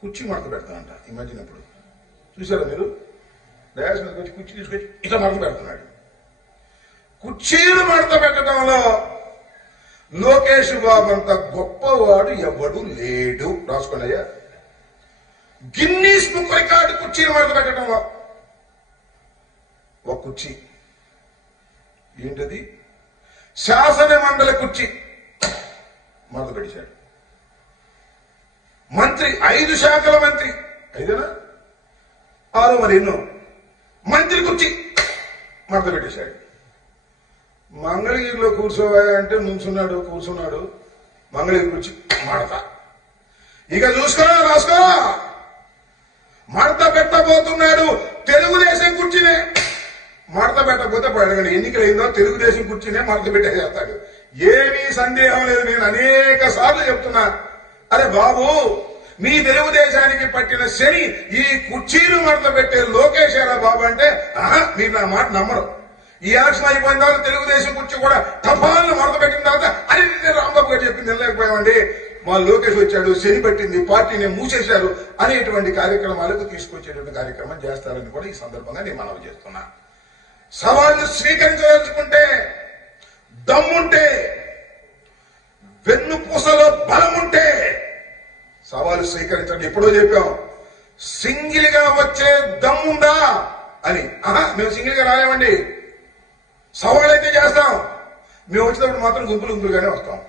కుర్చీ మడత పెడతానంట ఈ మధ్యనప్పుడు చూసారా మీరు డయాస్ మీద వచ్చి కుర్చీ తీసుకొచ్చి ఇట్లా మడత పెడుతున్నాడు కుర్చీలు మడత పెట్టడంలో లోకేష్ బాబు అంత గొప్పవాడు ఎవడు లేడు రాసుకోండి అయ్యా గిన్నీస్ బుక్ రికార్డు కుర్చీలు మడత పెట్టడంలో ఒక కుర్చీ ఏంటది శాసన మండలి కుర్చీ మడత పెట్టాడు మంత్రి ఐదు శాఖల మంత్రి ఐదేనా ఆరు మరి ఎన్నో మంత్రి కుర్చి మడత పెట్టేశాడు మంగళగిరిలో కూర్చోవా అంటే నుంచున్నాడు కూర్చున్నాడు మంగళగిరి కుర్చి మడత ఇక చూసుకోరా రాసుకోరా మడత పెట్టబోతున్నాడు తెలుగుదేశం కుర్చీనే మడత పెట్టకపోతే పడగండి ఎన్నికలు అయిందో తెలుగుదేశం కుర్చీనే మడత పెట్టేసేస్తాడు ఏమీ సందేహం లేదు నేను అనేక సార్లు చెప్తున్నా అరే బాబు మీ తెలుగుదేశానికి పట్టిన శని ఈ కుర్చీలు మడత పెట్టే లోకేశారా బాబు అంటే ఆహా మీరు నా మాట నమ్మరు ఈ ఎలక్షన్ అయిపోయిన తర్వాత తెలుగుదేశం కుర్చీ కూడా టపాలను మడత పెట్టిన తర్వాత అరే రాంబాబు గారు చెప్పింది వెళ్ళలేకపోయామండి మా లోకేష్ వచ్చాడు శని పట్టింది పార్టీని మూసేశారు అనేటువంటి కార్యక్రమాలకు తీసుకొచ్చేటువంటి కార్యక్రమం చేస్తారని కూడా ఈ సందర్భంగా నేను మనవి చేస్తున్నా సవాళ్ళు స్వీకరించదలుచుకుంటే దమ్ముంటే నిర్ణయాలు స్వీకరించండి ఎప్పుడో చెప్పాం సింగిల్ గా వచ్చే దమ్ముందా అని ఆహా మేము సింగిల్ గా రాలేమండి సవాళ్ళైతే చేస్తాం మేము వచ్చినప్పుడు మాత్రం గుంపులు గుంపులుగానే వస్తాం